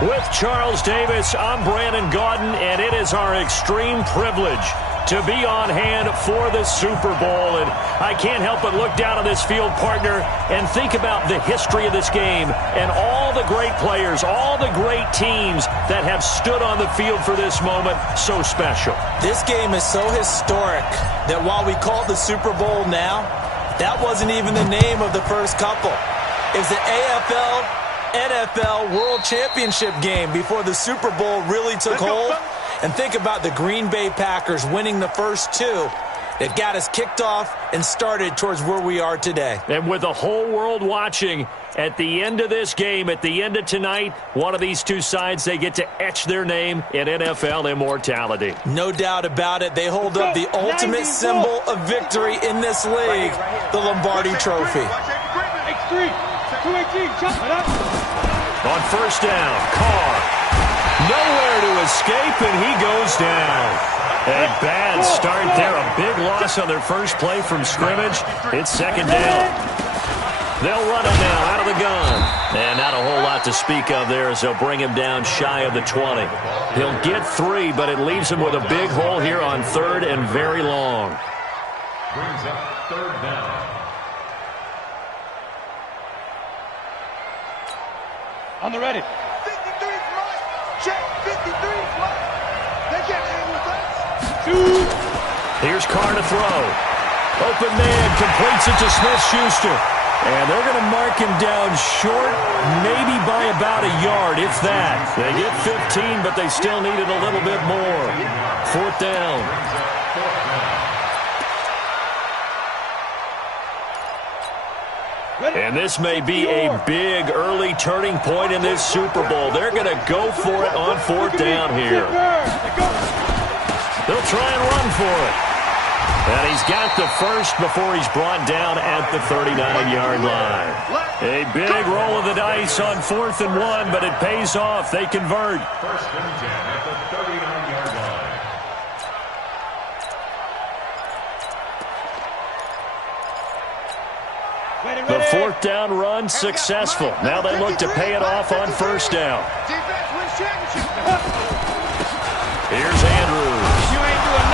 With Charles Davis, I'm Brandon Gaudin, and it is our extreme privilege to be on hand for the Super Bowl. And I can't help but look down on this field, partner, and think about the history of this game and all the great players, all the great teams that have stood on the field for this moment. So special. This game is so historic that while we call it the Super Bowl now, that wasn't even the name of the first couple. It was the NFL World Championship game before the Super Bowl really took hold. And think about the Green Bay Packers winning the first two that got us kicked off and started towards where we are today. And with the whole world watching, at the end of this game, at the end of tonight, one of these two sides, they get to etch their name in NFL immortality. No doubt about it. They hold up the ultimate symbol of victory in this league, the Lombardi Trophy. On first down, Carr. Nowhere to escape, and he goes down. A bad start there. A big loss on their first play from scrimmage. It's second down. They'll run him now out of the gun. And not a whole lot to speak of there as they'll bring him down shy of the 20. He'll get 3, but it leaves him with a big hole here on third and very long. Brings up third down. On the ready. 53 flight. Check 53 flight. They can't hang with us. 2. Here's Carr to throw. Open man completes it to Smith-Schuster. And they're going to mark him down short, maybe by about a yard, if that. They get 15, but they still needed a little bit more. Fourth down. And this may be a big early turning point in this Super Bowl. They're going to go for it on fourth down here. They'll try and run for it. And he's got the first before he's brought down at the 39-yard line. A big roll of the dice on 4th and 1, but it pays off. They convert. First and 10 at the 39-yard line. The fourth down run successful. Now they look to pay it off on first down. Here's Andrews.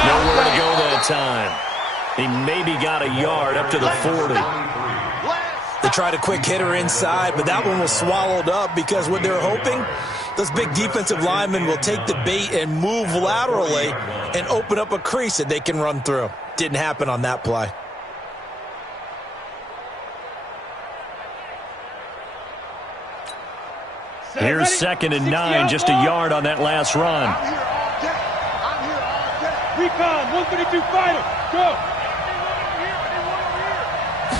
Nowhere to go that time. He maybe got a yard up to the 40. They tried a quick hitter inside, but that one was swallowed up because what they're hoping, those big defensive linemen will take the bait and move laterally and open up a crease that they can run through. Didn't happen on that play. Here's second and 9, just a yard on that last run. Recon, 132 fighter, go.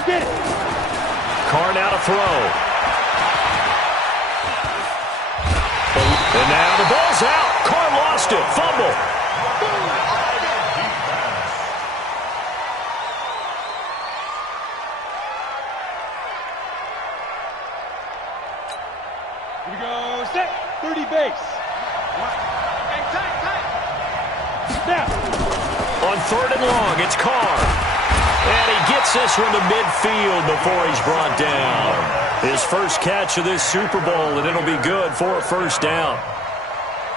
Get it. Carr now to throw. And now the ball's out. Carr lost it. Fumble. Here we go, set, 30 base. Now. On third and long, it's Carr. And he gets this one to midfield before he's brought down. His first catch of this Super Bowl, and it'll be good for a first down.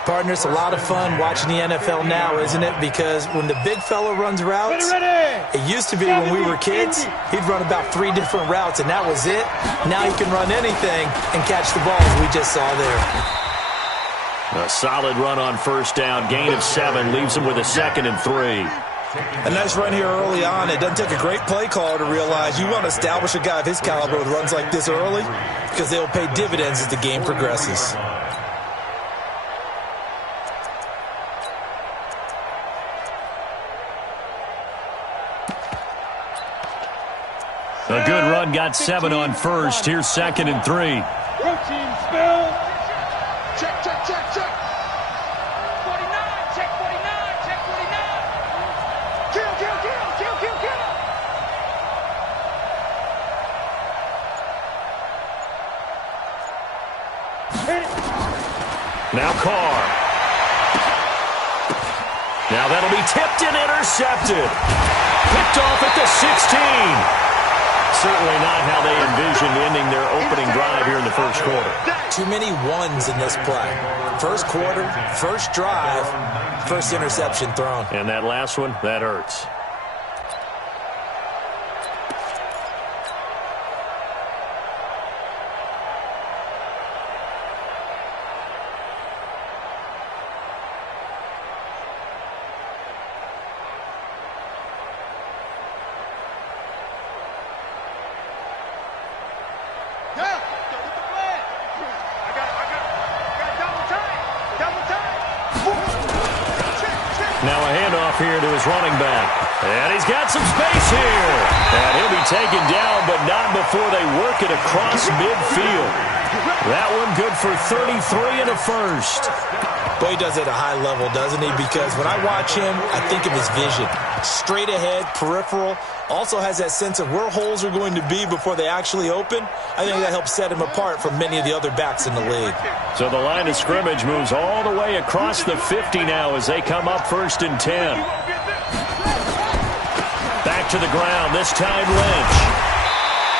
Partner, it's a lot of fun watching the NFL now, isn't it? Because when the big fella runs routes, it used to be when we were kids, he'd run about 3 different routes, and that was it. Now he can run anything and catch the balls we just saw there. A solid run on first down. Gain of 7 leaves him with a 2nd and 3. A nice run here early on. It doesn't take a great play caller to realize you want to establish a guy of his caliber with runs like this early because they will pay dividends as the game progresses. A good run, got 7 on first. Here's 2nd and 3. Protein spell. Check, check, check, check. 49, check 49, check 49. Kill, kill, kill, kill, kill, kill. Now Carr. Now that'll be tipped and intercepted. Picked off at the 16. Certainly not how they envisioned ending their opening drive here in the first quarter. Too many ones in this play. First quarter, first drive, first interception thrown. And that last one, that hurts. Now a handoff here to his running back. And he's got some space here. And he'll be taken down, but not before they work it across midfield. That one good for 33 and a first. Boy, he does it at a high level, doesn't he? Because when I watch him, I think of his vision. Straight ahead, peripheral. Also has that sense of where holes are going to be before they actually open. I think that helps set him apart from many of the other backs in the league. So the line of scrimmage moves all the way across the 50 now as they come up 1st and 10. Back to the ground, this time Lynch.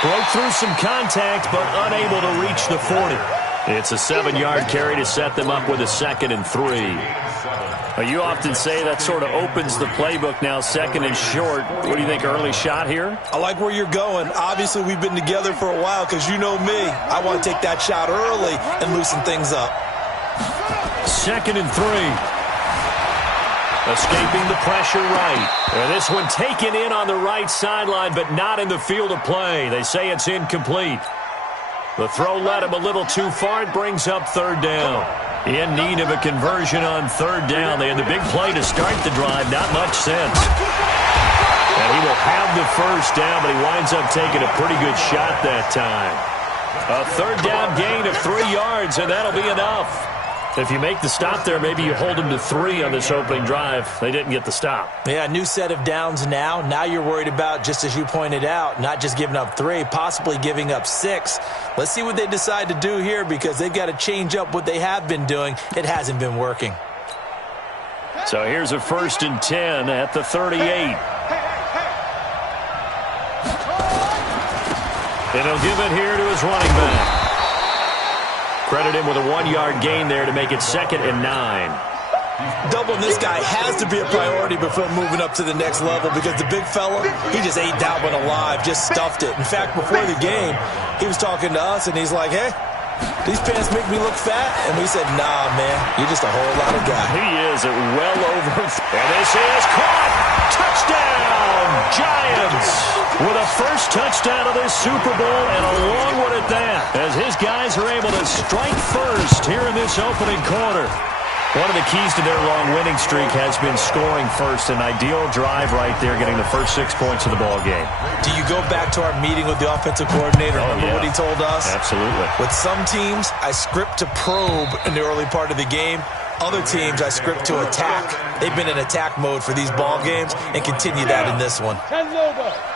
Broke through some contact, but unable to reach the 40. It's a 7-yard carry to set them up with a 2nd and 3. You often say that sort of opens the playbook now, 2nd and short. What do you think, early shot here? I like where you're going. Obviously, we've been together for a while because you know me. I want to take that shot early and loosen things up. 2nd and 3. Escaping the pressure right. And this one taken in on the right sideline, but not in the field of play. They say it's incomplete. The throw led him a little too far. It brings up 3rd down. In need of a conversion on 3rd down. They had the big play to start the drive. Not much sense. And he will have the 1st down, but he winds up taking a pretty good shot that time. A 3rd down gain of 3 yards, and that'll be enough. If you make the stop there, maybe you hold them to 3 on this opening drive. They didn't get the stop. Yeah, new set of downs now. Now you're worried about, just as you pointed out, not just giving up 3, possibly giving up 6. Let's see what they decide to do here because they've got to change up what they have been doing. It hasn't been working. So here's a 1st and 10 at the 38. And he'll give it here to his running back. Credit him with a 1-yard gain there to make it 2nd and 9. Doubling this guy has to be a priority before moving up to the next level because the big fella, he just ate that one alive, just stuffed it. In fact, before the game, he was talking to us, and he's like, hey, these pants make me look fat? And we said, nah, man, you're just a whole lot of guy. He is well over. And this is caught. Touchdown, Giants. With a first touchdown of this Super Bowl and a long one at that. As his guys are able to strike first here in this opening quarter. One of the keys to their long winning streak has been scoring first. An ideal drive right there, getting the first 6 points of the ball game. Do you go back to our meeting with the offensive coordinator? Remember what he told us? Absolutely. With some teams, I script to probe in the early part of the game. Other teams, I script to attack. They've been in attack mode for these ball games and continue that in this one.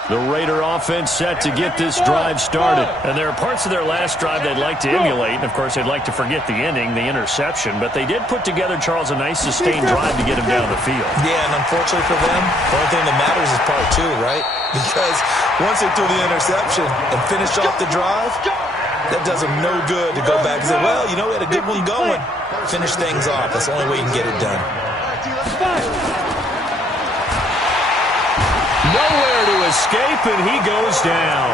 The Raider offense set to get this drive started. And there are parts of their last drive they'd like to emulate. And, of course, they'd like to forget the ending, the interception. But they did put together, Charles, a nice sustained drive to get him down the field. Yeah, and unfortunately for them, the only thing that matters is part 2, right? Because once they threw the interception and finished off the drive, that does them no good to go back and say, well, you know, we had a good one going. Finish things off. That's the only way you can get it done. Nowhere to escape, and he goes down.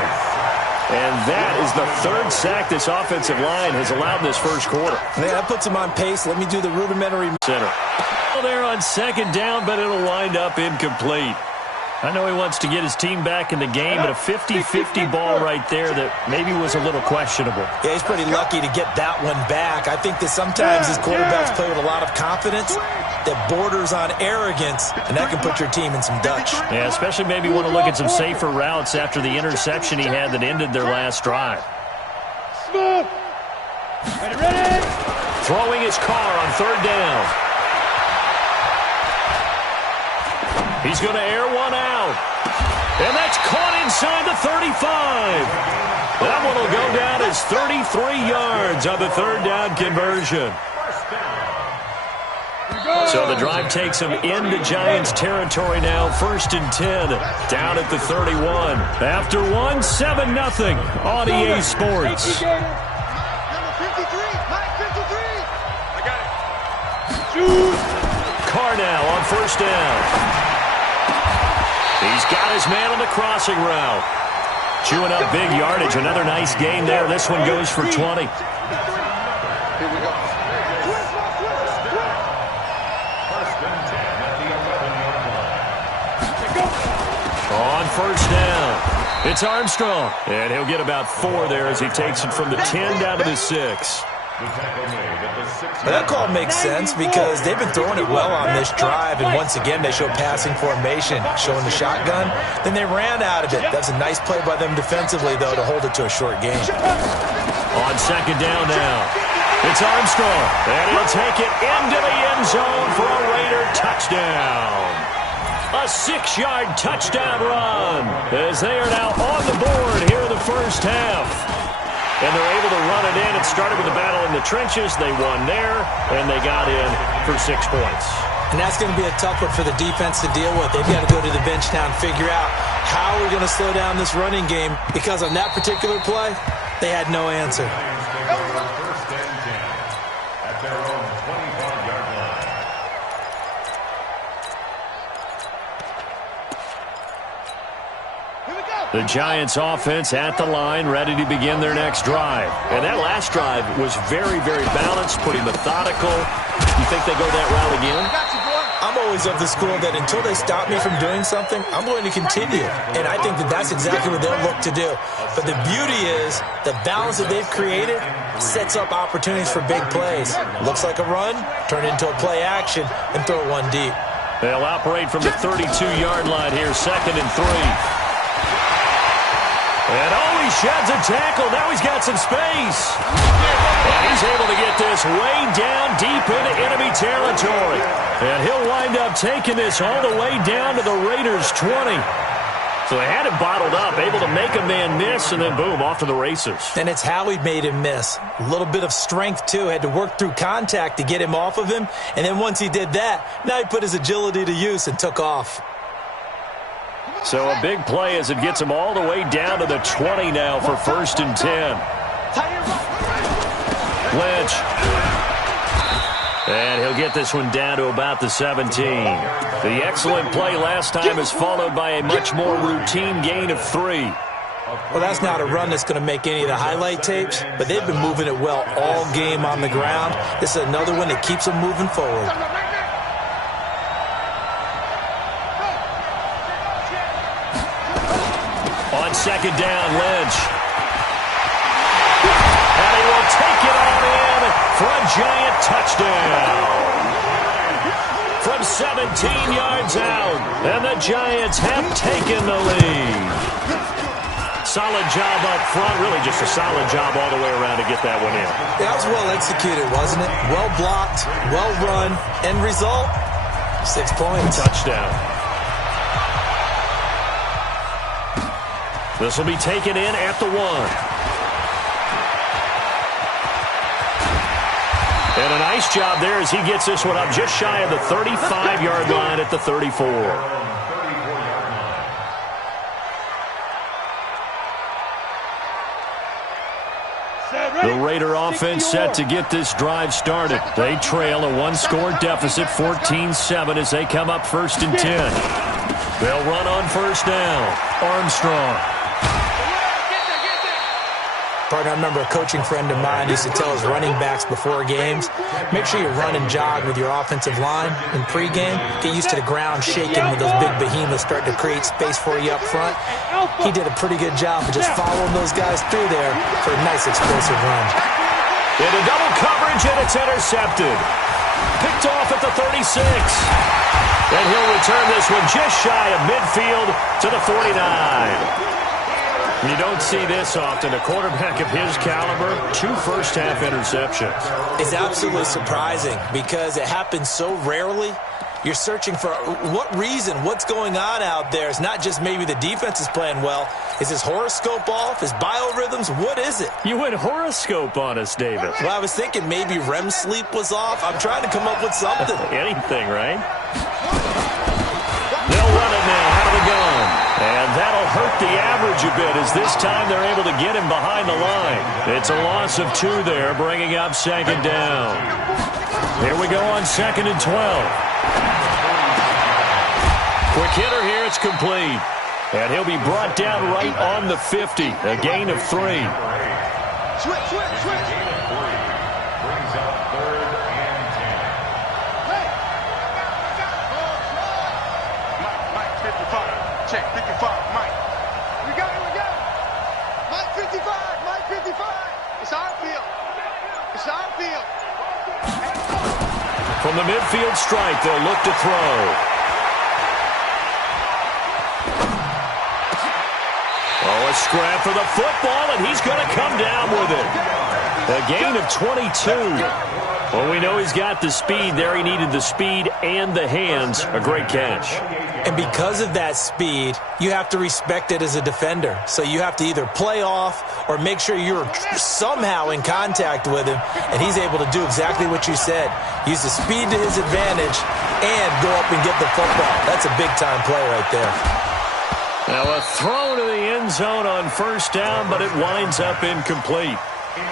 And that is the 3rd sack this offensive line has allowed in this first quarter. Man, that puts him on pace. Let me do the rudimentary center. Well, they're on 2nd down, but it'll wind up incomplete. I know he wants to get his team back in the game, but a 50-50 ball right there that maybe was a little questionable. Yeah, he's pretty lucky to get that one back. I think that sometimes his quarterbacks play with a lot of confidence that borders on arrogance, and that can put your team in some Dutch. Yeah, especially maybe want to look at some safer routes after the interception he had that ended their last drive. Smooth. Ready. Throwing his car on 3rd down. He's going to air one out. And that's caught inside the 35. That one will go down as 33 yards on the 3rd down conversion. So the drive takes them into Giants territory now. 1st and 10, down at the 31. After one, 7-0 on EA Sports. Number 53, Mike 53. I got it. Shoot. Carr now on 1st down. He's got his man on the crossing route. Chewing up big yardage. Another nice gain there. This one goes for 20. Here we go. On 1st down, it's Armstrong. And he'll get about 4 there as he takes it from the 10 down to the 6. Well, that call makes sense because they've been throwing it well on this drive, and once again they show passing formation, showing the shotgun. Then they ran out of it. That's a nice play by them defensively, though, to hold it to a short game. On 2nd down now, it's Armstrong. And he'll take it into the end zone for a Raider touchdown. A 6-yard touchdown run as they are now on the board here in the first half. And they're able to run it in. It started with a battle in the trenches. They won there, and they got in for 6 points. And that's going to be a tough one for the defense to deal with. They've got to go to the bench now and figure out how we're going to slow down this running game, because on that particular play, they had no answer. First and 10 at their own 25-yard line. The Giants offense at the line, ready to begin their next drive. And that last drive was very, very balanced, pretty methodical. You think they go that route again? I'm always of the school that until they stop me from doing something, I'm going to continue. And I think that that's exactly what they'll look to do. But the beauty is the balance that they've created sets up opportunities for big plays. Looks like a run, turn it into a play action, and throw it one deep. They'll operate from the 32-yard line here, 2nd and 3. And he sheds a tackle. Now he's got some space. And he's able to get this way down deep into enemy territory. And he'll wind up taking this all the way down to the Raiders' 20. So they had him bottled up, able to make a man miss, and then boom, off to the races. And it's how he made him miss. A little bit of strength, too. Had to work through contact to get him off of him. And then once he did that, now he put his agility to use and took off. So a big play as it gets him all the way down to the 20 now for 1st and 10. Lynch. And he'll get this one down to about the 17. The excellent play last time is followed by a much more routine gain of 3. Well, that's not a run that's going to make any of the highlight tapes, but they've been moving it well all game on the ground. This is another one that keeps them moving forward. On 2nd down, Lynch. And he will take it on in for a Giant touchdown. From 17 yards out, and the Giants have taken the lead. Solid job up front, really just a solid job all the way around to get that one in. That was well executed, wasn't it? Well blocked, well run, end result, 6 points. Touchdown. This will be taken in at the 1. And a nice job there as he gets this one up just shy of the 35-yard line at the 34. The Raider offense set to get this drive started. They trail a 1-score deficit, 14-7, as they come up 1st and 10. They'll run on 1st down. Armstrong. Partner, I remember a coaching friend of mine used to tell his running backs before games, make sure you run and jog with your offensive line in pregame. Get used to the ground shaking when those big behemoths start to create space for you up front. He did a pretty good job of just following those guys through there for a nice explosive run. Into double coverage, and it's intercepted. Picked off at the 36. And he'll return this one just shy of midfield to the 49. You don't see this often. A quarterback of his caliber, 2 first-half interceptions. It's absolutely surprising because it happens so rarely. You're searching for what reason, what's going on out there. It's not just maybe the defense is playing well. Is his horoscope off? His biorhythms? What is it? You went horoscope on us, David. Well, I was thinking maybe REM sleep was off. I'm trying to come up with something. Anything, right? They'll run it now out of the gun. And that'll hurt the average a bit as this time they're able to get him behind the line. It's a loss of 2 there, bringing up second down. Here we go on 2nd and 12. Quick hitter here, it's complete. And he'll be brought down right on the 50, a gain of 3. Switch. Brings up 3rd and 10. Hey! Mike, 55. Check, 55. Mike. We got it. Mike 55. It's our field. From the midfield stripe, they'll look to throw. Oh, a scrap for the football, and he's going to come down with it. A gain of 22. Well, we know he's got the speed there. He needed the speed and the hands. A great catch. And because of that speed, you have to respect it as a defender. So you have to either play off or make sure you're somehow in contact with him, and he's able to do exactly what you said. Use the speed to his advantage and go up and get the football. That's a big-time play right there. Now a throw to the end zone on 1st down, but it winds up incomplete.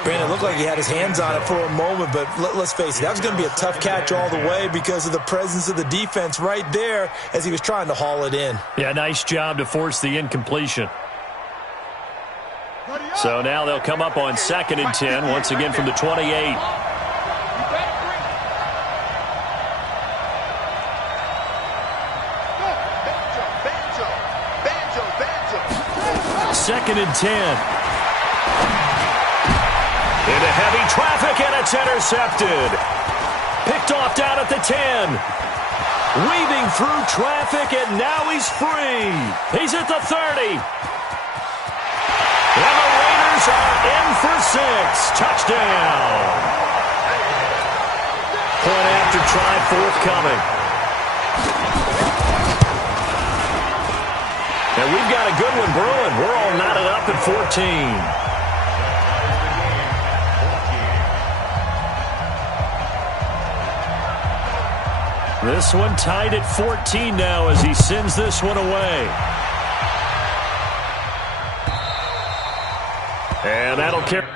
Brandon, it looked like he had his hands on it for a moment, but let's face it, that was going to be a tough catch all the way because of the presence of the defense right there as he was trying to haul it in. Yeah, nice job to force the incompletion. So now they'll come up on 2nd and 10, once again from the 28. Second and 10. Into heavy traffic, and it's intercepted. Picked off down at the 10. Weaving through traffic, and now he's free. He's at the 30. And the Raiders are in for 6. Touchdown. Point after try forthcoming. And we've got a good one brewing. We're all knotted up at 14. This one tied at 14 now as he sends this one away. And that'll carry.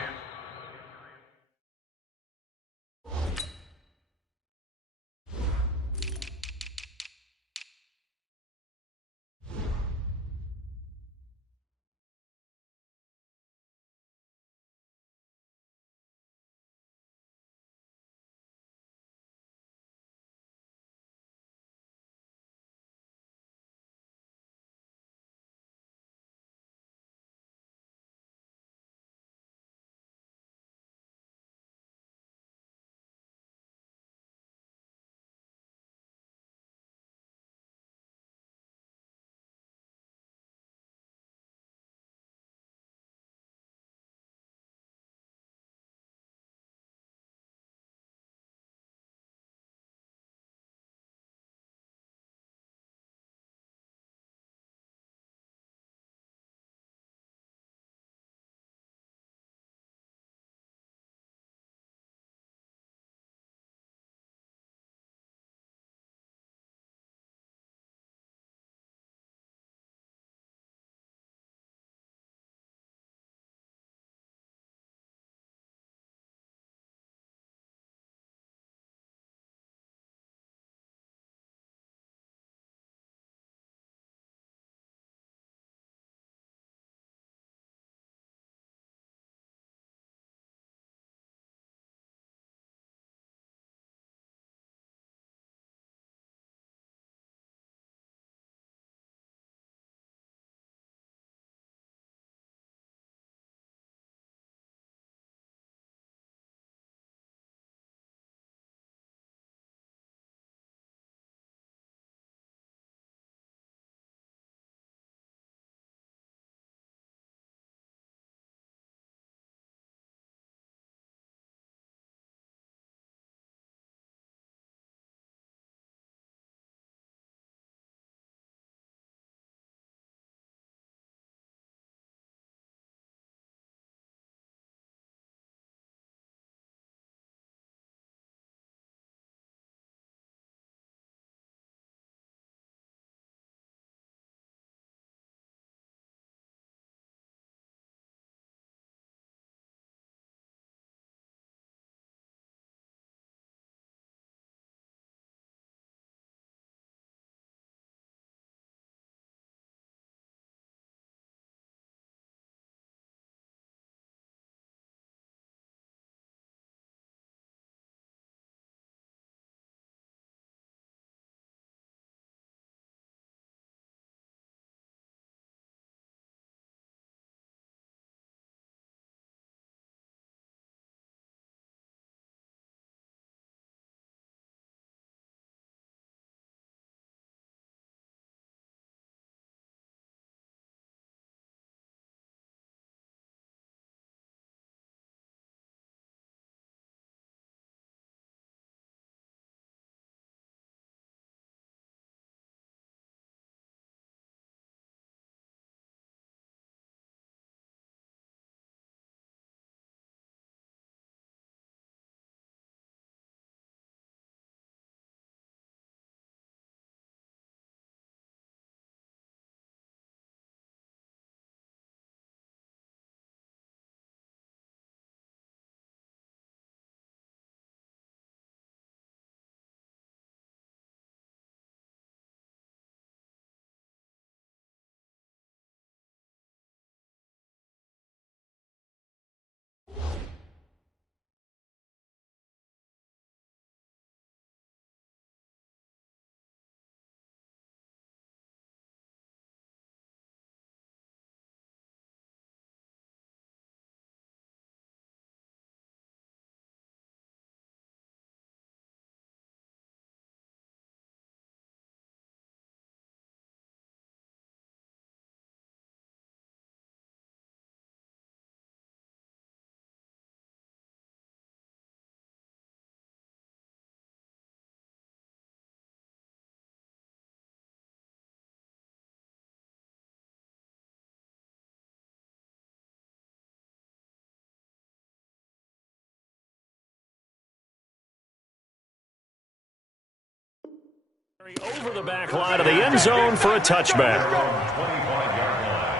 Over the back line of the end zone for a touchback. 25-yard line.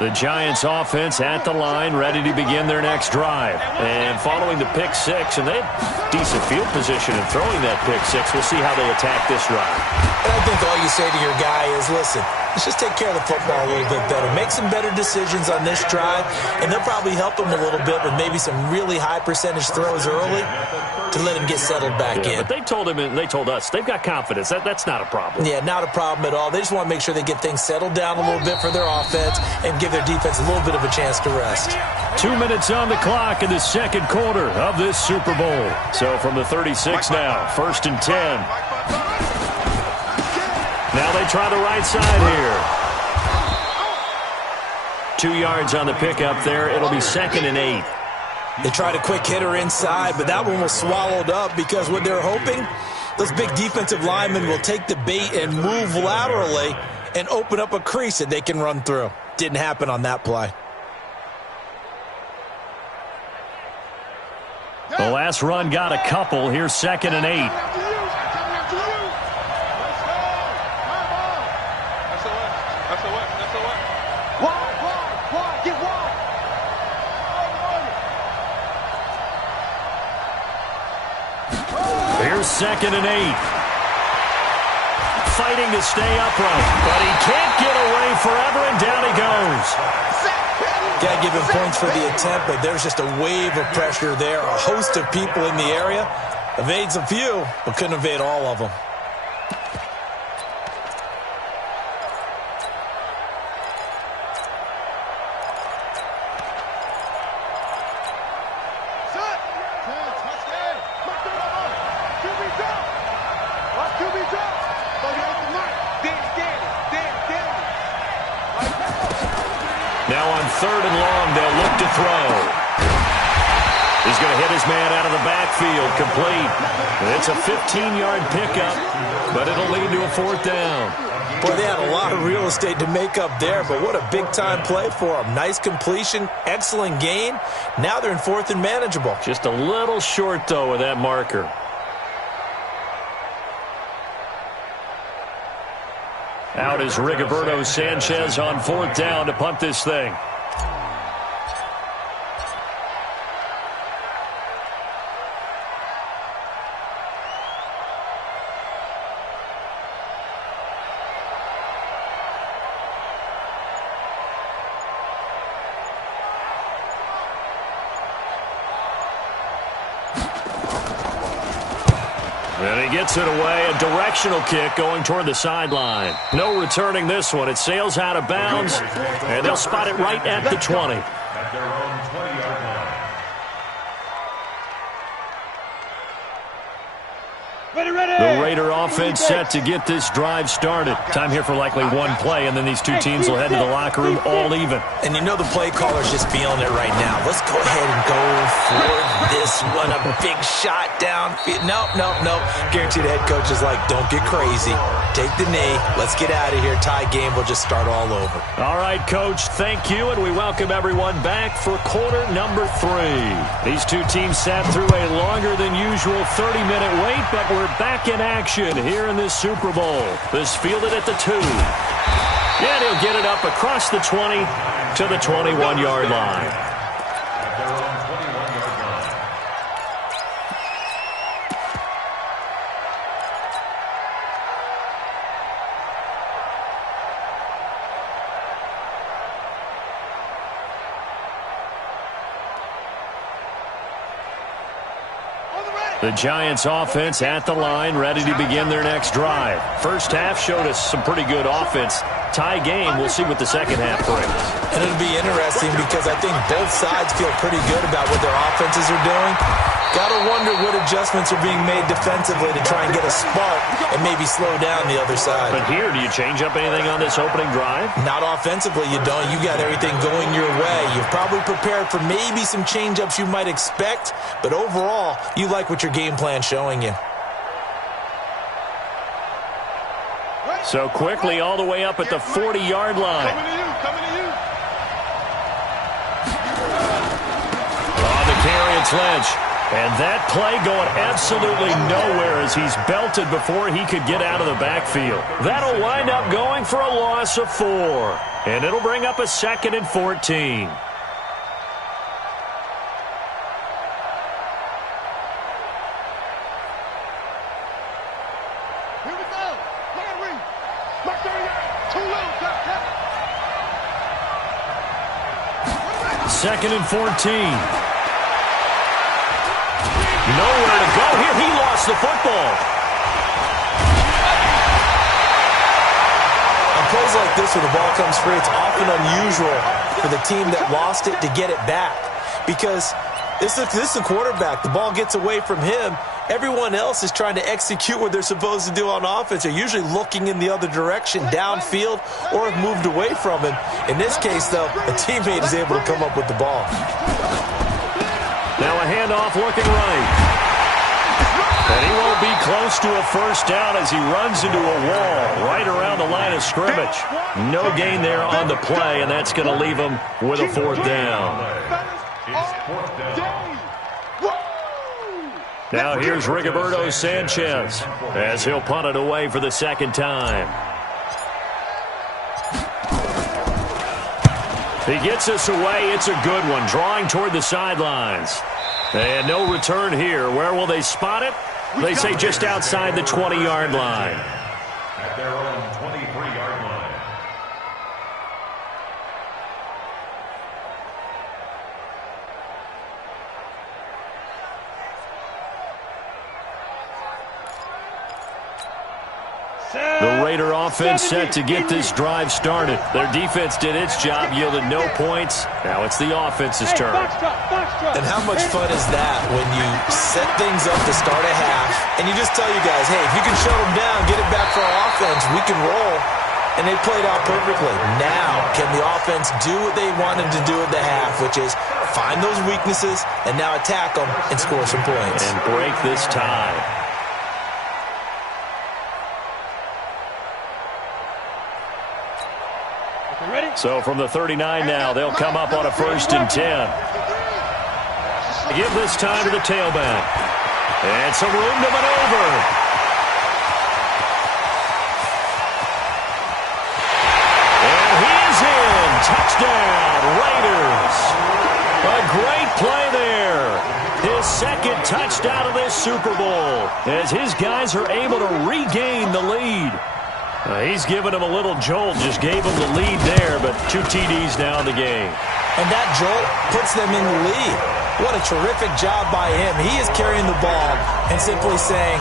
The Giants offense at the line, ready to begin their next drive. And following the pick six, and they had decent field position in throwing that pick six. We'll see how they attack this drive. And I think all you say to your guy is, listen, let's just take care of the football a little bit better. Make some better decisions on this drive, and they'll probably help him a little bit with maybe some really high percentage throws early to let him get settled back in. But they told him, and they told us, they've got confidence. That's not a problem. Yeah, not a problem at all. They just want to make sure they get things settled down a little bit for their offense and give their defense a little bit of a chance to rest. 2 minutes on the clock in the second quarter of this Super Bowl. So from the 36 now, 1st and 10. Now they try the right side here. 2 yards on the pickup there. It'll be 2nd and 8. They tried a quick hitter inside, but that one was swallowed up because what they're hoping, those big defensive linemen will take the bait and move laterally and open up a crease that they can run through. Didn't happen on that play. The last run got a couple. Here's 2nd and 8. Here's 2nd and 8. Fighting to stay upright, but he can't get away forever, and down he goes. Got to give him points for the attempt, but there's just a wave of pressure there. A host of people in the area. Evades a few, but couldn't evade all of them. Now on 3rd and long, they'll look to throw. He's going to hit his man out of the backfield, complete. It's a 15-yard pickup, but it'll lead to a 4th down. Boy, they had a lot of real estate to make up there, but what a big-time play for them. Nice completion, excellent gain. Now they're in 4th and manageable. Just a little short, though, with that marker. Out is Rigoberto Sanchez on 4th down to punt this thing. And he gets it away, a directional kick going toward the sideline. No returning this one. It sails out of bounds, and they'll spot it right at the 20. At their own 20-yard line. The Raider offense set to get this drive started. Time here for likely one play, and then these two teams will head to the locker room all even. And you know the play caller's just feeling it right now. Let's go ahead and go for this one. A big shot down. Nope. Guaranteed the head coach is like, don't get crazy. Take the knee. Let's get out of here. Tie game will just start all over. All right, Coach, thank you, and we welcome everyone back for quarter number 3. These two teams sat through a longer than usual 30-minute wait, but we're back in action here in this Super Bowl. This fielded at the 2. And he'll get it up across the 20 to the 21-yard line. At their own 21-yard line. The Giants offense at the line, ready to begin their next drive. First half showed us some pretty good offense. Tie game, we'll see what the second half brings. And it'll be interesting because I think both sides feel pretty good about what their offenses are doing. Got to wonder what adjustments are being made defensively to try and get a spark and maybe slow down the other side. But here, do you change up anything on this opening drive? Not offensively, you don't. You got everything going your way. You've probably prepared for maybe some change-ups you might expect, but overall, you like what your game plan's showing you. So quickly all the way up at the 40-yard line. Coming to you, coming to you. On the carry, it's Lynch. And that play going absolutely nowhere as he's belted before he could get out of the backfield. That'll wind up going for a loss of 4. And it'll bring up a 2nd and 14. Here we go. Land read. Mark 38. Too low. Second and 14. Nowhere to go here. He lost the football. On plays like this, when the ball comes free, it's often unusual for the team that lost it to get it back. Because this is the quarterback. The ball gets away from him. Everyone else is trying to execute what they're supposed to do on offense. They're usually looking in the other direction, downfield, or have moved away from him. In this case, though, a teammate is able to come up with the ball. Now a handoff looking right. And he won't be close to a first down as he runs into a wall right around the line of scrimmage. No gain there on the play, and that's going to leave him with a 4th down. Now here's Rigoberto Sanchez as he'll punt it away for the 2nd time. He gets us away. It's a good one, drawing toward the sidelines. And no return here. Where will they spot it? They say just outside the 20-yard line. At their own 23-yard line. The Raider offense set to get this drive started. Their defense did its job, yielded no points. Now it's the offense's turn. And how much fun is that when you set things up to start a half, and you just tell you guys, hey, if you can shut them down, get it back for our offense, we can roll. And they played out perfectly. Now, can the offense do what they wanted to do at the half, which is find those weaknesses and now attack them and score some points. And break this tie. So from the 39 now, they'll come up on a 1st and 10. Give this time to the tailback. And some room to maneuver. And he is in. Touchdown, Raiders. A great play there. His 2nd touchdown of this Super Bowl as his guys are able to regain the lead. He's given him a little jolt, just gave him the lead there, but 2 TDs now in the game. And that jolt puts them in the lead. What a terrific job by him. He is carrying the ball and simply saying,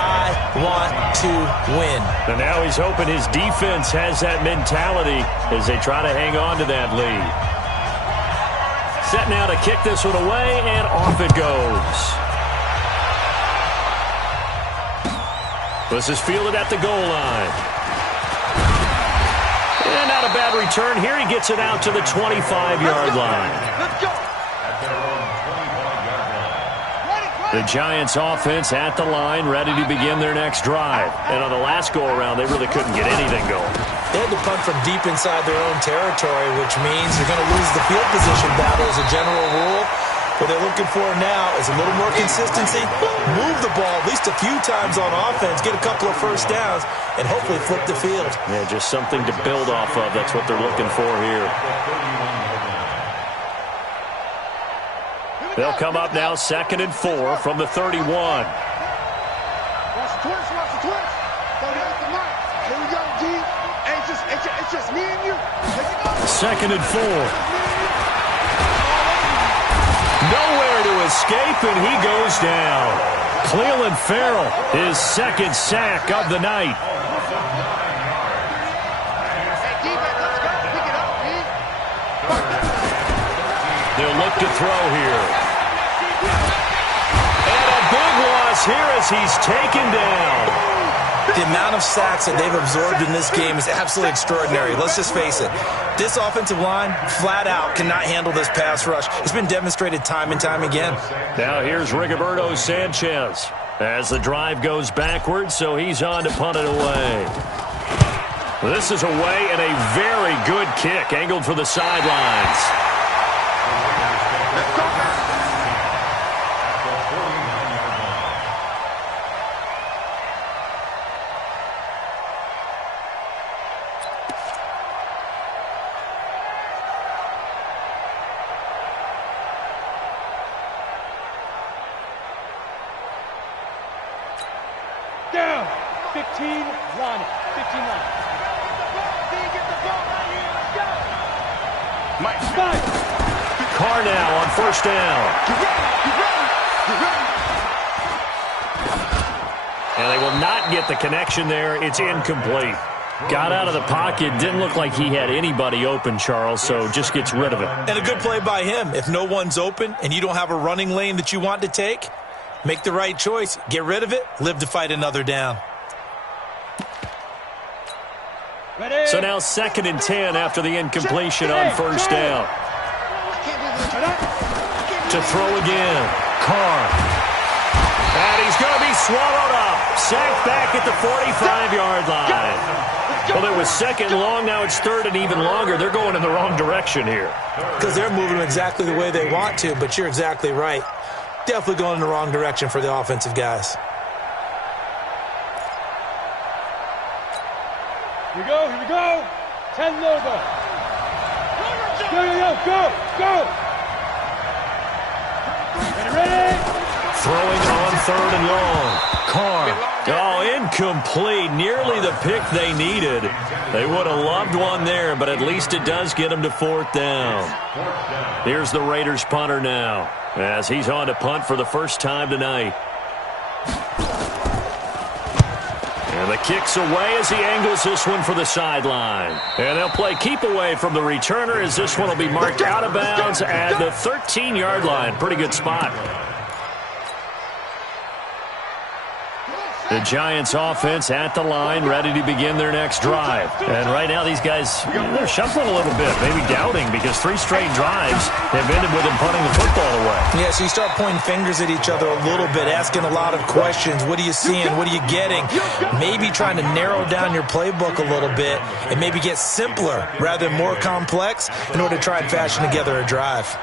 I want to win. And now he's hoping his defense has that mentality as they try to hang on to that lead. Set now to kick this one away, and off it goes. This is fielded at the goal line. And not a bad return here. He gets it out to the 25-yard line. Let's go. At their own 25-yard line. The Giants offense at the line, ready to begin their next drive. And on the last go-around, they really couldn't get anything going. They had to punt from deep inside their own territory, which means they're going to lose the field position battle as a general rule. What they're looking for now is a little more consistency, move the ball at least a few times on offense, get a couple of first downs, and hopefully flip the field. Yeah, just something to build off of. That's what they're looking for here. They'll come up now 2nd and 4 from the 31. Watch the twist, watch the twist. 38 to Mike. Here we go, G. Hey, it's just me and you. 2nd and 4. Nowhere to escape, and he goes down. Cleveland Farrell, his 2nd sack of the night. They'll look to throw here. And a big loss here as he's taken down. The amount of sacks that they've absorbed in this game is absolutely extraordinary. Let's just face it. This offensive line, flat out, cannot handle this pass rush. It's been demonstrated time and time again. Now here's Rigoberto Sanchez As the drive goes backwards, so he's on to punt it away. This is away and a very good kick, angled for the sidelines. Down. 15, line it. 15 line. Carr now on first down. And they will not get the connection there. It's incomplete. Got out of the pocket. Didn't look like he had anybody open, Charles, so just gets rid of it. And a good play by him. If no one's open and you don't have a running lane that you want to take, make the right choice. Get rid of it. Live to fight another down. Ready. So now 2nd and 10 after the incompletion on first down. To throw again. Carr. And he's going to be swallowed up. Sacked back at the 45-yard line. Well, it was 2nd and long. Now it's 3rd and even longer. They're going in the wrong direction here. Because they're moving exactly the way they want to, but you're exactly right. Definitely going in the wrong direction for the offensive guys. Here we go, here we go. 10 logo. Go. Ready. Throwing on 3rd and long. Carr. Oh, incomplete. Nearly the pick they needed. They would have loved one there, but at least it does get them to 4th down. Here's the Raiders punter now, as he's on to punt for the first time tonight. And the kick's away as he angles this one for the sideline. And they'll play keep away from the returner as this one will be marked out of bounds at the 13-yard line. Pretty good spot. The Giants offense at the line, ready to begin their next drive. And right now these guys, they're shuffling a little bit, maybe doubting, because 3 straight drives have ended with them punting the football away. Yeah, so you start pointing fingers at each other a little bit, asking a lot of questions. What are you seeing? What are you getting? Maybe trying to narrow down your playbook a little bit and maybe get simpler rather than more complex in order to try and fashion together a drive.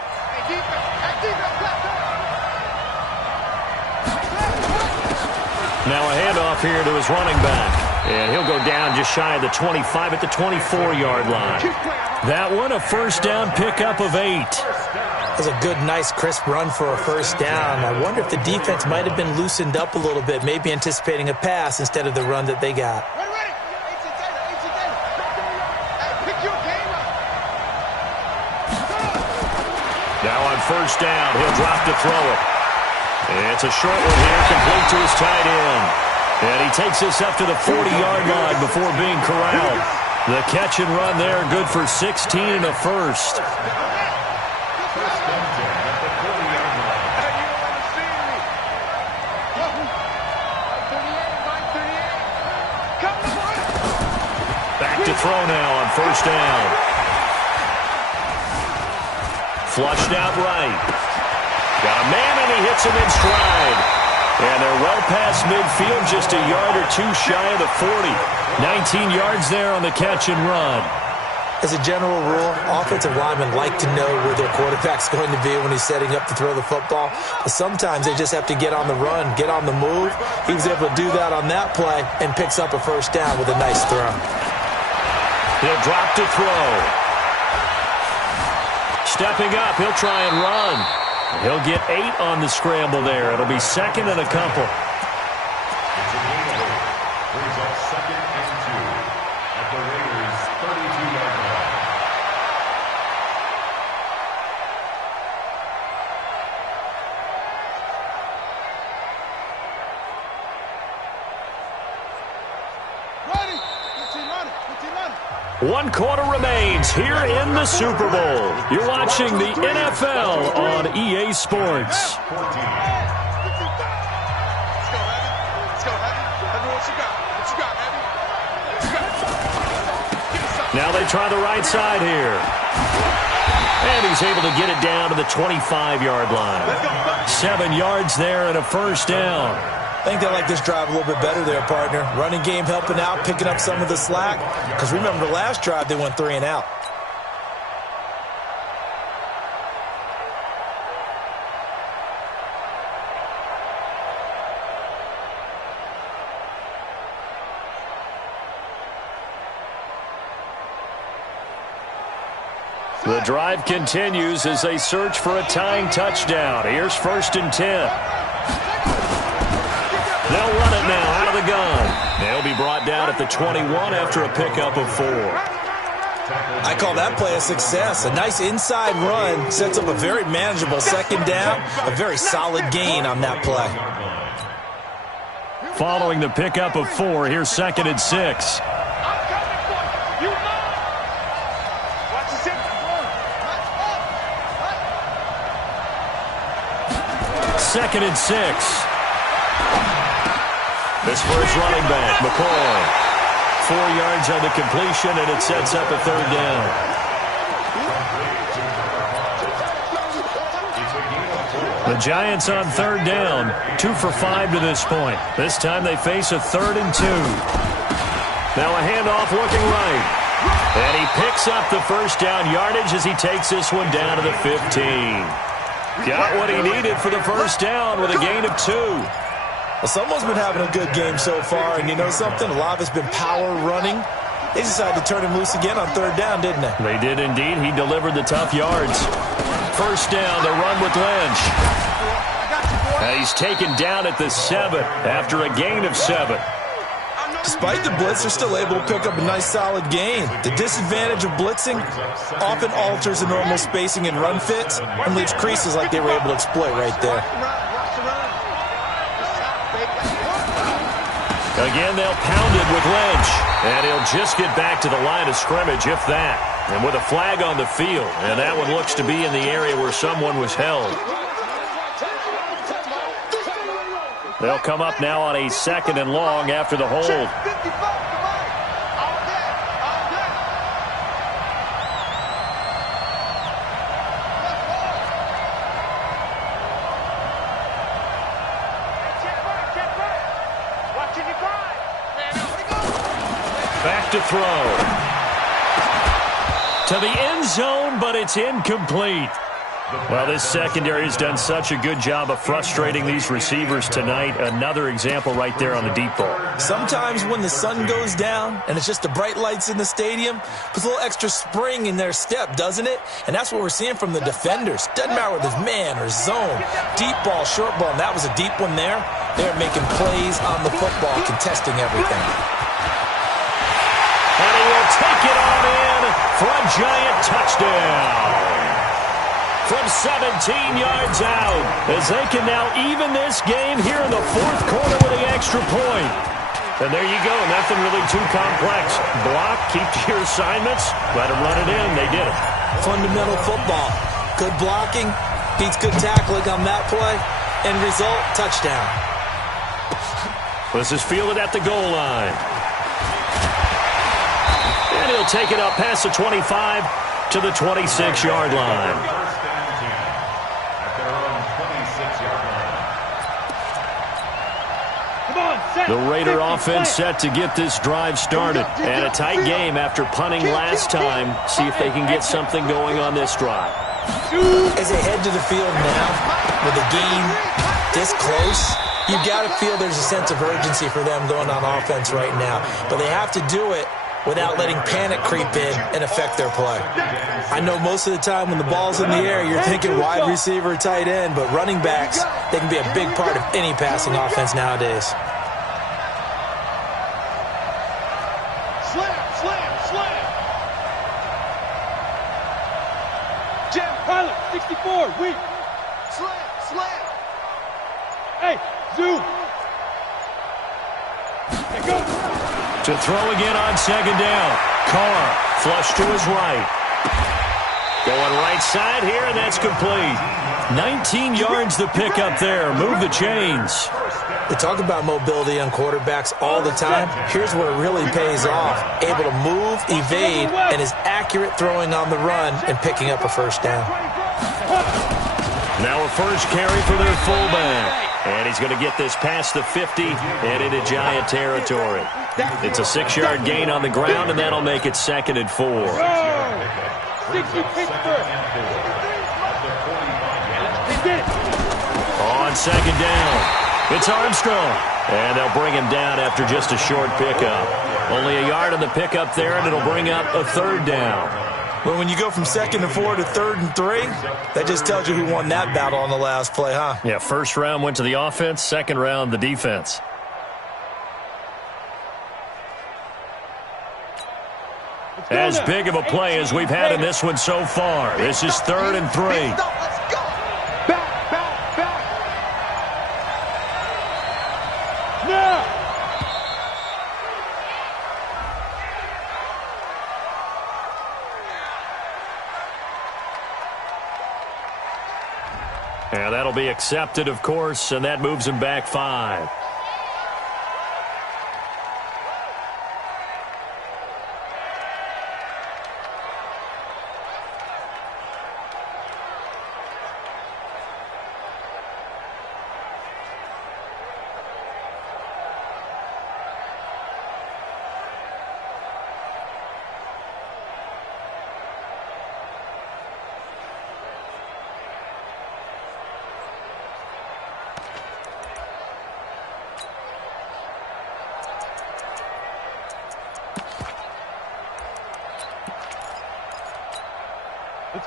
Now a handoff here to his running back. And he'll go down just shy of the 25 at the 24-yard line. That one, a first down pickup of 8. That's a good, nice, crisp run for a first down. I wonder if the defense might have been loosened up a little bit, maybe anticipating a pass instead of the run that they got. Now on first down, he'll drop to throw it. It's a short one here, complete to his tight end. And he takes this up to the 40-yard line before being corralled. The catch and run there, good for 16 and a first. Back to throw now on first down. Flushed out right. Got a man, and he hits him in stride. And they're well past midfield, just a yard or two shy of the 40. 19 yards there on the catch and run. As a general rule, offensive linemen like to know where their quarterback's going to be when he's setting up to throw the football. But sometimes they just have to get on the run, get on the move. He was able to do that on that play and picks up a first down with a nice throw. He'll drop to throw. Stepping up, he'll try and run. He'll get 8 on the scramble there. It'll be 2nd and a couple. Brings up 2nd and 2 at the Raiders' 32-yard line. Ready. 1 quarter remains here in the Super Bowl. You're watching the NFL on EA Sports. Let's go, Heavy. Heavy, what you got? What you got, Heavy? What you got? Now they try the right side here. And he's able to get it down to the 25-yard line. 7 yards there and a first down. I think they like this drive a little bit better there, partner. Running game helping out, picking up some of the slack. Because remember, the last drive, they went 3 and out. The drive continues as they search for a tying touchdown. Here's 1st and 10. They'll run it now out of the gun. They'll be brought down at the 21 after a pickup of 4. I call that play a success. A nice inside run sets up a very manageable 2nd down. A very solid gain on that play. Following the pickup of 4, here's 2nd and 6. 2nd and 6. This for his running back, McCoy. 4 yards on the completion, and it sets up a 3rd down. The Giants on 3rd down, 2 for 5 to this point. This time they face a 3rd and 2. Now a handoff looking right. And he picks up the 1st down yardage as he takes this one down to the 15. Got what he needed for the 1st down with a gain of 2. Well, someone's been having a good game so far, and you know something? A lot of it's been power running. They decided to turn him loose again on 3rd down, didn't they? They did indeed. He delivered the tough yards. 1st down, they run with Lynch. He's taken down at the 7 after a gain of 7. Despite the blitz, they're still able to pick up a nice solid gain. The disadvantage of blitzing often alters the normal spacing and run fits and leaves creases like they were able to exploit right there. Again, they'll pound it with Lynch. And he'll just get back to the line of scrimmage, if that. And with a flag on the field. And that one looks to be in the area where someone was held. They'll come up now on a 2nd and long after the hold. Back to throw. To the end zone, but it's incomplete. Well, this secondary has done such a good job of frustrating these receivers tonight. Another example right there on the deep ball. Sometimes when the sun goes down and it's just the bright lights in the stadium, puts a little extra spring in their step, doesn't it? And that's what we're seeing from the defenders. Doesn't matter whether it's man or zone, deep ball, short ball, and that was a deep one there. They're making plays on the football, contesting everything. And he will take it on in for a giant touchdown. From 17 yards out, as they can now even this game here in the 4th quarter with an extra point. And there you go, nothing really too complex. Block, keep to your assignments, let them run it in. They did it. Fundamental football. Good blocking, beats good tackling on that play. End result, touchdown. This is fielded at the goal line. And he'll take it up past the 25 to the 26-yard line. The Raider offense set to get this drive started. And a tight game after punting last time. See if they can get something going on this drive. As they head to the field now, with the game this close, you've got to feel there's a sense of urgency for them going on offense right now. But they have to do it without letting panic creep in and affect their play. I know most of the time when the ball's in the air, you're thinking wide receiver, tight end, but running backs, they can be a big part of any passing offense nowadays. Slam, slam, slam. Jam, pilot, 64, weak. Slam, slam. Hey, zoom. Hey, go. To throw again on 2nd down. Carr, flush to his right. Going right side here, and that's complete. 19 yards the pick up there. Move the chains. They talk about mobility on quarterbacks all the time. Here's where it really pays off. Able to move, evade, and is accurate throwing on the run and picking up a 1st down. Now a first carry for their fullback. And he's going to get this past the 50 and into Giant territory. It's a 6-yard gain on the ground, and that'll make it 2nd and 4. 60 Pittsburgh. On 2nd down, it's Armstrong. And they'll bring him down after just a short pickup. Only a yard on the pickup there, and it'll bring up a 3rd down. Well, when you go from 2nd and 4 to 3rd and 3, that just tells you who won that battle on the last play, huh? Yeah, first round went to the offense, second round the defense. As big of a play as we've had in this one so far. This is 3rd and 3. Back. Now. And that'll be accepted, of course, and that moves him back 5.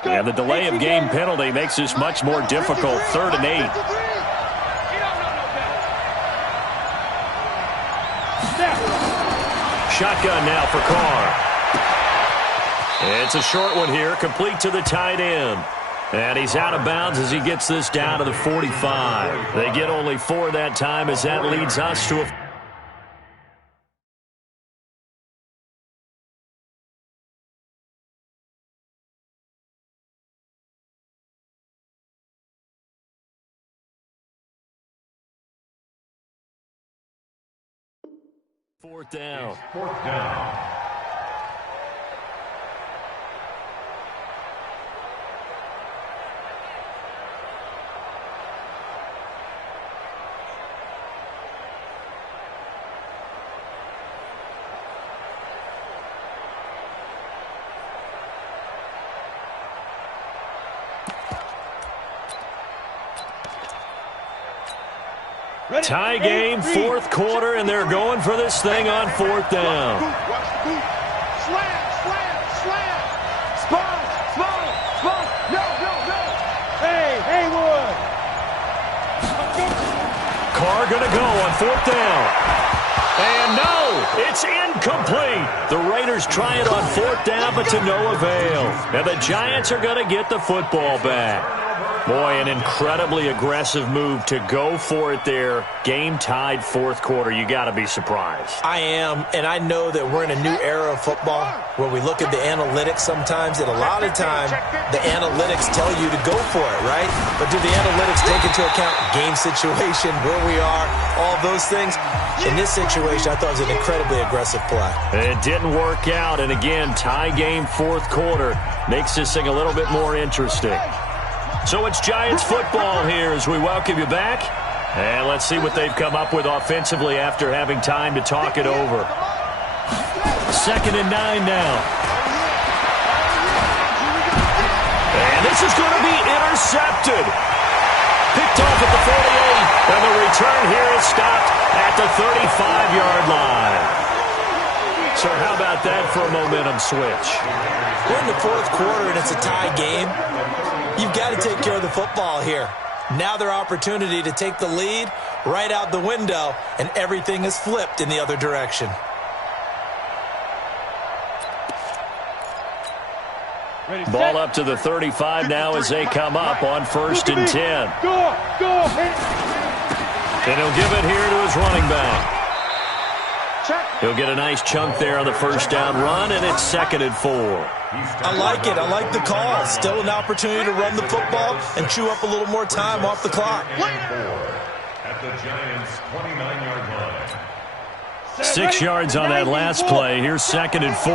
And the delay of game penalty makes this much more difficult. 3rd and 8. Shotgun now for Carr. It's a short one here, complete to the tight end. And he's out of bounds as he gets this down to the 45. They get only 4 that time as that leads us to a 4th down. 4th down. Tie game, 4th quarter, and they're going for this thing on 4th down. Slam. Spot. No. Hey, Haywood. Carr going to go on 4th down. And no, it's incomplete. The Raiders try it on 4th down, but to no avail. And the Giants are going to get the football back. Boy, an incredibly aggressive move to go for it there. Game tied 4th quarter. You got to be surprised. I am, and I know that we're in a new era of football where we look at the analytics sometimes, and a lot of time the analytics tell you to go for it, right? But do the analytics take into account game situation, where we are, all those things? In this situation, I thought it was an incredibly aggressive play. It didn't work out, and again, tie game 4th quarter makes this thing a little bit more interesting. So it's Giants football here as we welcome you back. And let's see what they've come up with offensively after having time to talk it over. 2nd and 9 now. And this is going to be intercepted. Picked off at the 48, and the return here is stopped at the 35-yard line. So how about that for a momentum switch? We're in the 4th quarter, and it's a tie game. You've got to take care of the football here. Now their opportunity to take the lead right out the window, and everything is flipped in the other direction. Ball up to the 35 now as they come up on 1st and 10. Go. And he'll give it here to his running back. He'll get a nice chunk there on the 1st down run, and it's 2nd and 4. I like it. I like the call. Still an opportunity to run the football and chew up a little more time off the clock. At the Giants' 29-yard line. 6 yards on that last play. Here's 2nd and 4.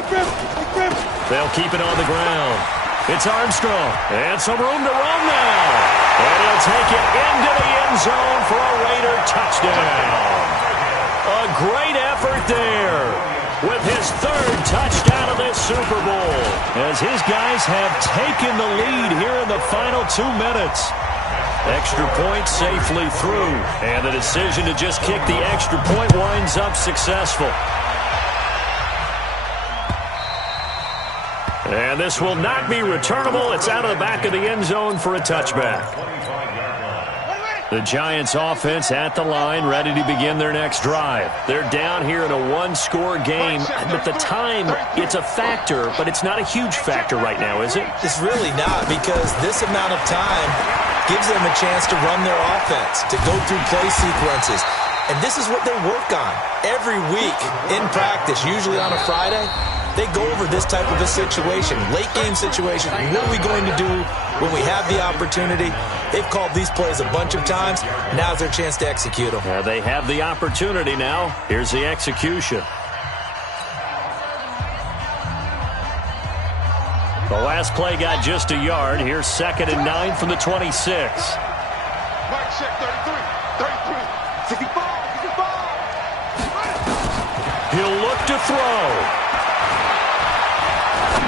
They'll keep it on the ground. It's Armstrong. And some room to run now. And he'll take it into the end zone for a Raider touchdown. A great effort there with his third touchdown of this Super Bowl, as his guys have taken the lead here in the final 2 minutes. Extra point safely through, and the decision to just kick the extra point winds up successful. And this will not be returnable. It's out of the back of the end zone for a touchback. The Giants offense at the line, ready to begin their next drive. They're down here in a one-score game. At the time, it's a factor, but it's not a huge factor right now, is it? It's really not, because this amount of time gives them a chance to run their offense, to go through play sequences. And this is what they work on every week in practice, usually on a Friday. They go over this type of a situation, late-game situation. What are we going to do when we have the opportunity? They've called these plays a bunch of times. Now's their chance to execute them. They have the opportunity now. Here's the execution. The last play got just a yard. Here's 2nd and 9 from the 26. Mike check 33, 65. He'll look to throw.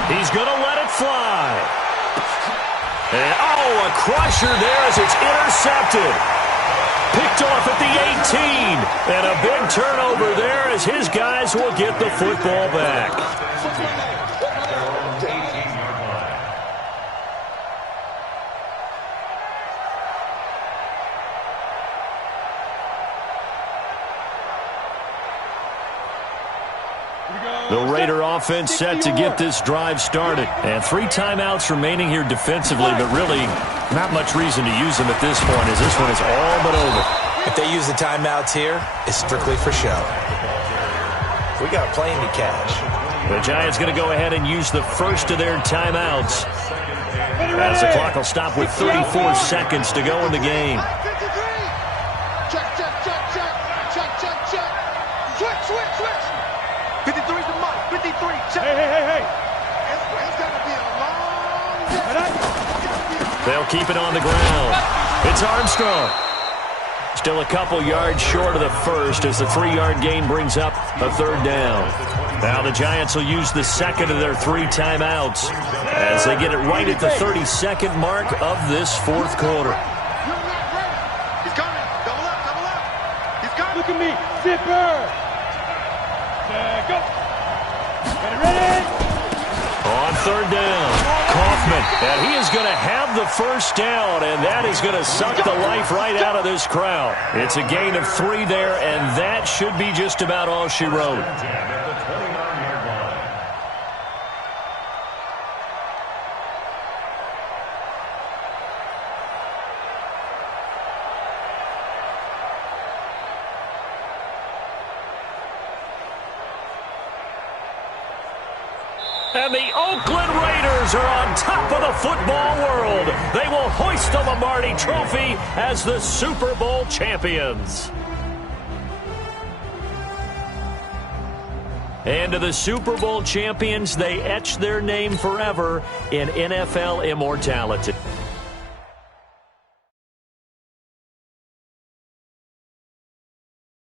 He's going to let it fly. And, a crusher there as it's intercepted. Picked off at the 18. And a big turnover there as his guys will get the football back. The Raider offense set to get this drive started. And 3 timeouts remaining here defensively, but really not much reason to use them at this point, as this one is all but over. If they use the timeouts here, it's strictly for show. We got a plane to catch. The Giants going to go ahead and use the first of their timeouts, as the clock will stop with 34 seconds to go in the game. Switch. 53's the Mike. 53. Check. Hey. It's going to be a long day. They'll keep it on the ground. It's Armstrong. Still a couple yards short of the first as the 3-yard gain brings up a 3rd down. Now the Giants will use the second of their 3 timeouts as they get it right at the 32nd mark of this 4th quarter. He's coming. Double up. He's coming. Look at me. Zipper. Go. Get it ready. On 3rd down, Kaufman, and he is going to have the first down, and that is going to suck the life right out of this crowd. It's a gain of 3 there, and that should be just about all she wrote. And the Oakland Raiders are on top of the football world. They will hoist the Lombardi Trophy as the Super Bowl champions. And to the Super Bowl champions, they etch their name forever in NFL immortality.